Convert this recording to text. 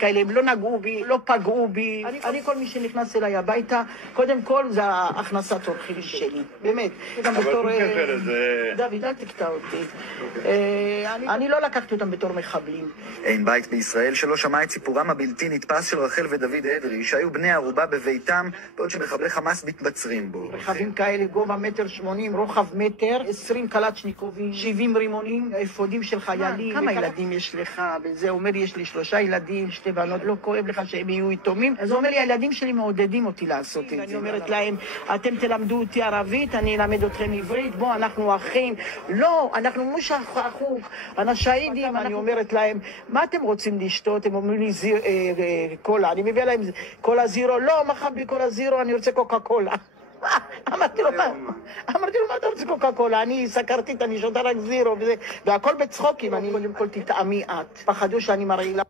כאלה, הם לא נגעו בי, לא פגעו בי. אני כל מי שנכנס אליי הביתה, קודם כל זה הכנסת אורחים שלי, באמת. אבל שום קשר לזה... דוד, אל תקטע אותי. אני לא לקחתי אותם בתור מחבלים. אין בית בישראל שלא שמע את סיפורם הבלתי נתפס של רחל ודוד אדרי, שהיו בני ערובה בביתם, בעוד שמחבלי חמאס מתבצרים בו. רכבים כאלה, גובה 1.80 מטר, רוחב 1 מטר, 20 קלצ'ניקובים, 70 רימונים, אפודים של חיילים. כמה ילדים יש לך? וזה אומר, יש לי 3 ילדים, 2 בנות, לא כואב לך שהם יהיו יתומים? אז הוא אומר לי, הילדים שלי מעודדים אותי לעשות את זה. אני אומרת להם, אתם תלמדו אותי ערבית, אני אלמד אתכם עברית, בוא, אנחנו אחים. לא, אנחנו מוש אחוק, השהידים. אני אומרת להם, מה אתם רוצים לשתות? הם אומרים לי, קולה. אני מביא להם קולה זירו. לא, מה חבי קולה זירו? אני רוצה קוקה קולה. אמרתי לו, מה אתה רוצה קוקה קולה? אני סקרתית, אני שותה רק זירו, והכל בצחוקים. אני קודם כל תטעמי את. פחדו שאני מרעילה.